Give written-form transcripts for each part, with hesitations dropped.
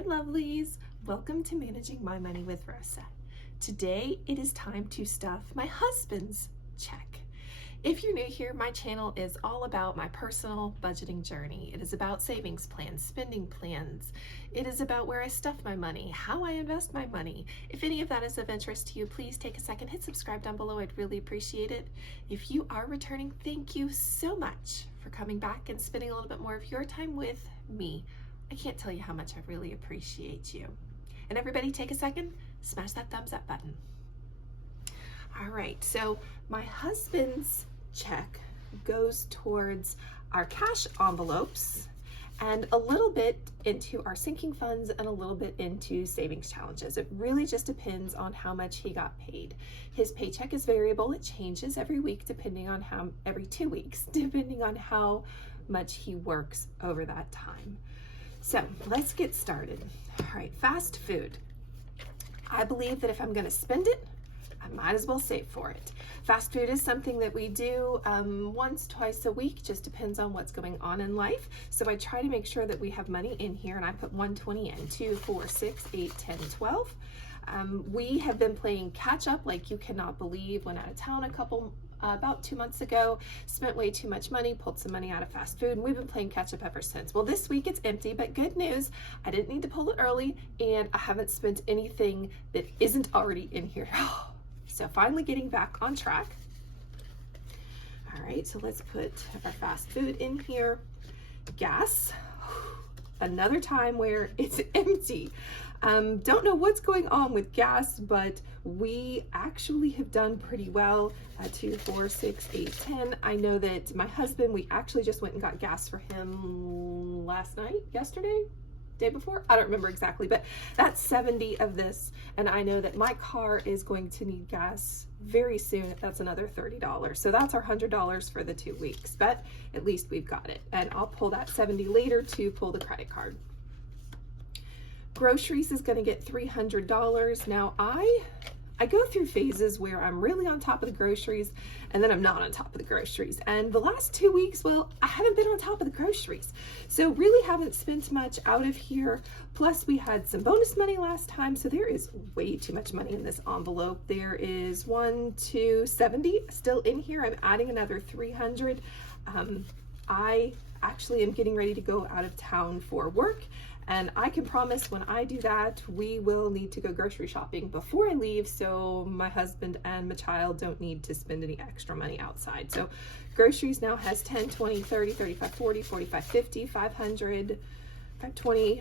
Hi lovelies, welcome to Managing My Money with Rosa. Today it is time to stuff my husband's check. If you're new here, my channel is all about my personal budgeting journey. It is about savings plans, spending plans. It is about where I stuff my money, how I invest my money. If any of that is of interest to you, please take a second, hit subscribe down below. I'd really appreciate it. If you are returning, thank you so much for coming back and spending a little bit more of your time with me. I can't tell you how much I really appreciate you. And everybody take a second, smash that thumbs up button. All right, so my husband's check goes towards our cash envelopes and a little bit into our sinking funds and a little bit into savings challenges. It really just depends on how much he got paid. His paycheck is variable. It changes every week depending on every 2 weeks, depending on how much he works over that time. So let's get started. All right, fast food. I believe that if I'm gonna spend it, I might as well save for it. Fast food is something that we do once, twice a week, just depends on what's going on in life. So I try to make sure that we have money in here, and I put 120 in, 2, 4, 6, 8, 10, 12. We have been playing catch up like you cannot believe. Went out of town about 2 months ago, spent way too much money, pulled some money out of fast food, and we've been playing catch up ever since. Well, this week it's empty, but good news, I didn't need to pull it early, and I haven't spent anything that isn't already in here. So finally getting back on track. All right, so let's put our fast food in here. Gas, another time where it's empty. Don't know what's going on with gas, but we actually have done pretty well. 2, 4, 6, 8, 10. I know that my husband, we actually just went and got gas for him yesterday, day before, I don't remember exactly, but that's 70 of this. And I know that my car is going to need gas very soon. That's another $30. So that's our $100 for the 2 weeks, but at least we've got it. And I'll pull that 70 later to pull the credit card. Groceries is going to get $300. Now I go through phases where I'm really on top of the groceries and then I'm not on top of the groceries. And the last 2 weeks, well, I haven't been on top of the groceries. So really haven't spent much out of here. Plus we had some bonus money last time. So there is way too much money in this envelope. There is 1, 2, 70 still in here. I'm adding another 300. I actually am getting ready to go out of town for work. And I can promise when I do that, we will need to go grocery shopping before I leave, so my husband and my child don't need to spend any extra money outside. So groceries now has 10, 20, 30, 35, 40, 45, 50, 500, 520,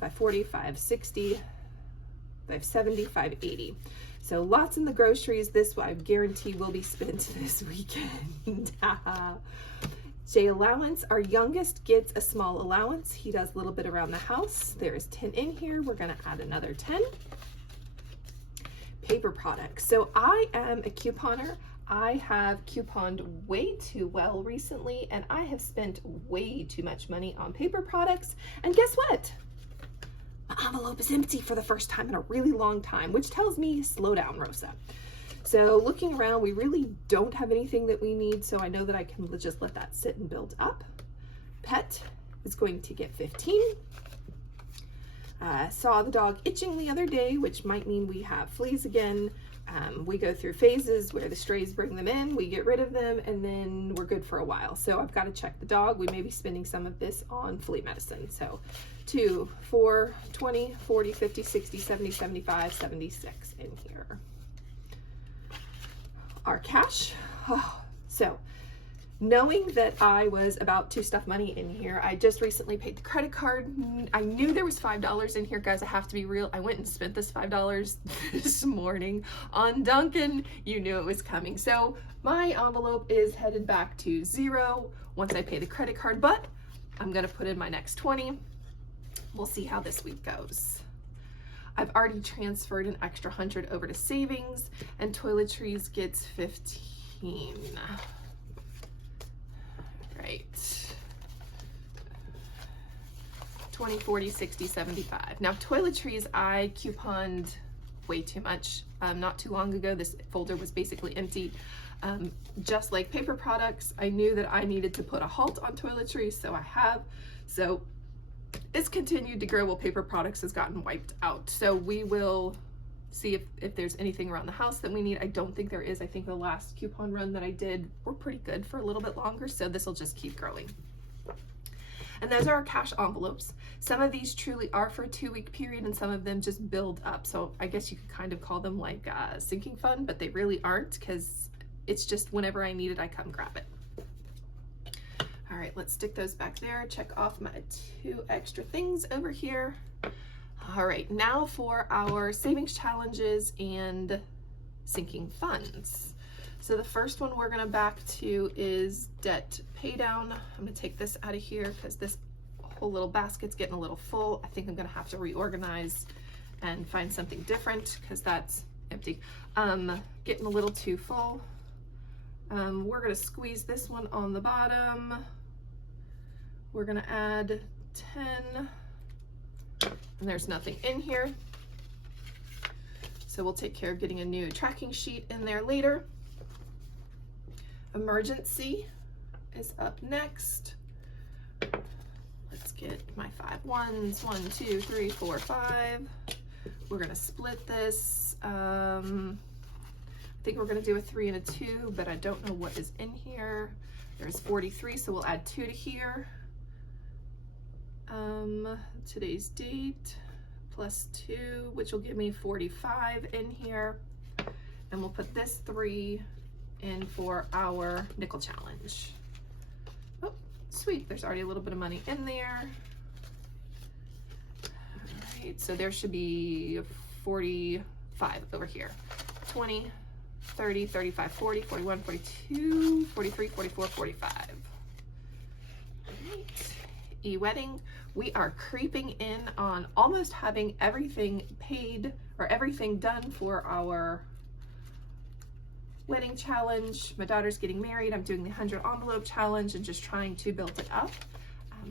540, 560, 570, 580. So lots in the groceries. This I guarantee will be spent this weekend. J allowance, our youngest gets a small allowance. He does a little bit around the house. There's 10 in here. We're gonna add another 10. Paper products. So I am a couponer. I have couponed way too well recently, and I have spent way too much money on paper products. And guess what? My envelope is empty for the first time in a really long time, which tells me slow down, Rosa. So looking around, we really don't have anything that we need, so I know that I can just let that sit and build up. Pet is going to get 15. Saw the dog itching the other day, which might mean we have fleas again. We go through phases where the strays bring them in, we get rid of them, and then we're good for a while. So I've got to check the dog. We may be spending some of this on flea medicine. So 2, 4, 20, 40, 50, 60, 70, 75, 76 in here. Our cash. So knowing that I was about to stuff money in here, I just recently paid the credit card. I knew there was $5 in here, guys. I have to be real. I went and spent this $5 this morning on Dunkin'. You knew it was coming. So my envelope is headed back to 0 once I pay the credit card, but I'm gonna put in my next 20. We'll see how this week goes. I've already transferred an extra 100 over to savings, and toiletries gets 15. Right. 20, 40, 60, 75. Now toiletries, I couponed way too much. Not too long ago, this folder was basically empty. Just like paper products, I knew that I needed to put a halt on toiletries, so I have. So it's continued to grow while paper products has gotten wiped out. So we will see if there's anything around the house that we need. I don't think there is. I think the last coupon run that I did were pretty good for a little bit longer, so this will just keep growing. And those are our cash envelopes. Some of these truly are for a 2-week period, and some of them just build up. So I guess you could kind of call them like a sinking fund, but they really aren't, because it's just whenever I need it, I come grab it. All right, let's stick those back there. Check off my 2 extra things over here. All right, now for our savings challenges and sinking funds. So the first one we're gonna back to is debt pay down. I'm gonna take this out of here because this whole little basket's getting a little full. I think I'm gonna have to reorganize and find something different because that's empty. Getting a little too full. We're gonna squeeze this one on the bottom. We're gonna add 10, and there's nothing in here. So we'll take care of getting a new tracking sheet in there later. Emergency is up next. Let's get my 5 ones. 1, 2, 3, 4, 5. We're gonna split this. I think we're gonna do a 3 and a 2, but I don't know what is in here. There's 43, so we'll add 2 to here. Today's date plus 2, which will give me 45 in here. And we'll put this 3 in for our nickel challenge. Oh, sweet, there's already a little bit of money in there. All right, so there should be 45 over here. 20, 30, 35, 40, 41, 42, 43, 44, 45. All right, e-wedding. We are creeping in on almost having everything paid or everything done for our wedding challenge. My daughter's getting married. I'm doing the 100 envelope challenge and just trying to build it up.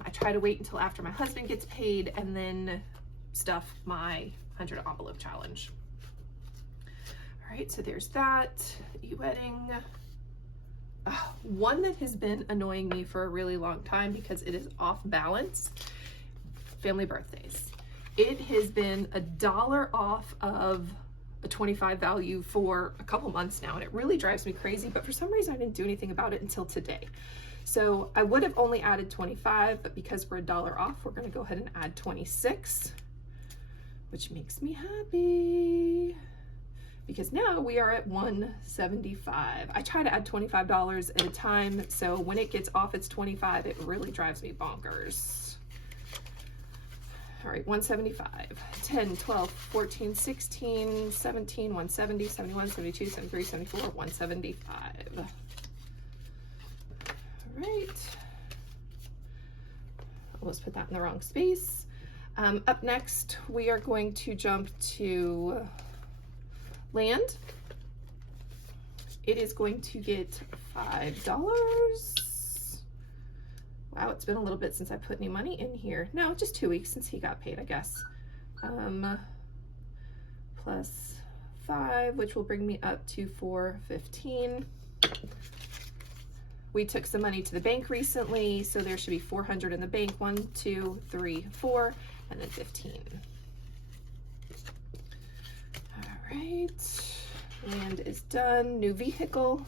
I try to wait until after my husband gets paid and then stuff my 100 envelope challenge. All right, so there's that. E-wedding. One that has been annoying me for a really long time because it is off balance. Family birthdays. It has been $1 off of a 25 value for a couple months now, and it really drives me crazy, but for some reason I didn't do anything about it until today. So I would have only added 25, but because we're $1 off, we're gonna go ahead and add 26, which makes me happy because now we are at 175. I try to add $25 at a time, so when it gets off its 25, it really drives me bonkers. All right, 175, 10, 12, 14, 16, 17, 170, 71, 72, 73, 74, 175. All right. Almost put that in the wrong space. Up next, we are going to jump to land. It is going to get $5. Wow, it's been a little bit since I put any money in here. No, just 2 weeks since he got paid, I guess. Plus 5, which will bring me up to $415. We took some money to the bank recently, so there should be 400 in the bank. 1, 2, 3, 4, and then 15. All right, land is done. New vehicle.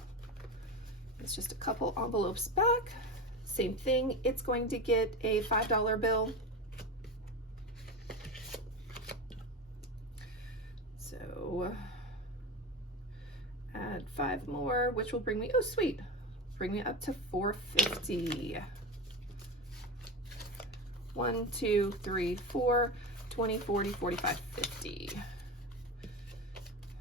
It's just a couple envelopes back. Same thing, it's going to get a $5 bill. So add 5 more, which will bring me, oh sweet, bring me up to $450. 1, 2, 3, 4, 20, 40, 45, 50.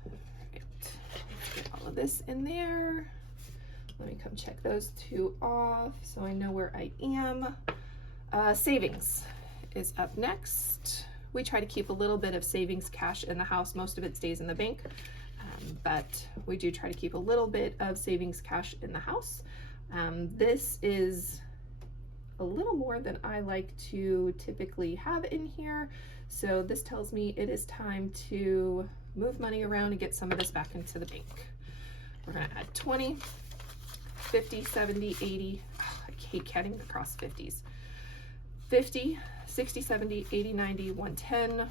All right, let's get all of this in there. Let me come check those 2 off so I know where I am. Savings is up next. We try to keep a little bit of savings cash in the house. Most of it stays in the bank, but we do try to keep a little bit of savings cash in the house. This is a little more than I like to typically have in here. So this tells me it is time to move money around and get some of this back into the bank. We're gonna add 20. 50, 70, 80, I hate counting across 50s. 50, 60, 70, 80, 90, 110,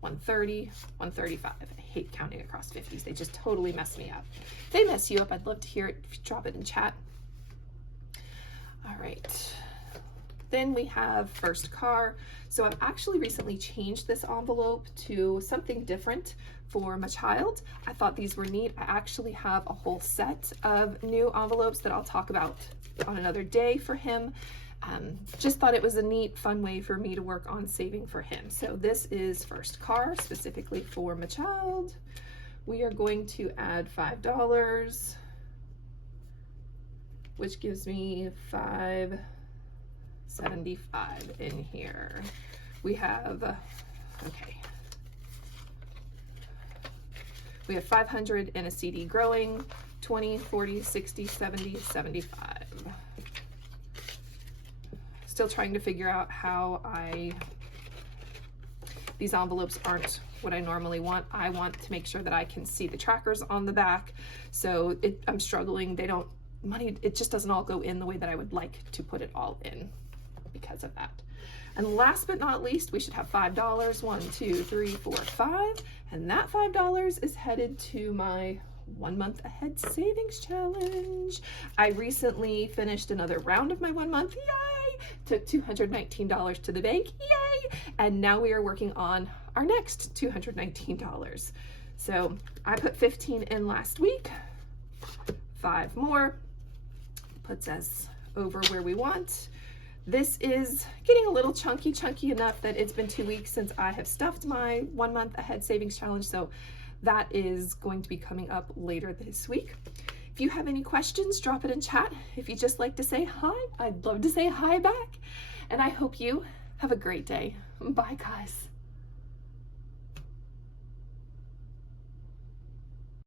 130, 135. I hate counting across 50s. They just totally mess me up. If they mess you up, I'd love to hear it. If you drop it in chat. All right. Then we have first car. So I've actually recently changed this envelope to something different for my child. I thought these were neat. I actually have a whole set of new envelopes that I'll talk about on another day for him. Just thought it was a neat, fun way for me to work on saving for him. So this is first car, specifically for my child. We are going to add $5, which gives me $5.75 in here. We have, okay. We have 500 in a CD growing, 20, 40, 60, 70, 75. Still trying to figure out how these envelopes aren't what I normally want. I want to make sure that I can see the trackers on the back. So I'm struggling. It just doesn't all go in the way that I would like to put it all in because of that. And last but not least, we should have $5. 1, 2, 3, 4, 5. And that $5 is headed to my 1 month ahead savings challenge. I recently finished another round of my 1 month. Yay! Took $219 to the bank. Yay! And now we are working on our next $219. So I put 15 in last week, 5 more, puts us over where we want. This is getting a little chunky enough that it's been 2 weeks since I have stuffed my 1 month ahead savings challenge. So that is going to be coming up later this week. If you have any questions, drop it in chat. If you just like to say hi, I'd love to say hi back. And I hope you have a great day. Bye, guys.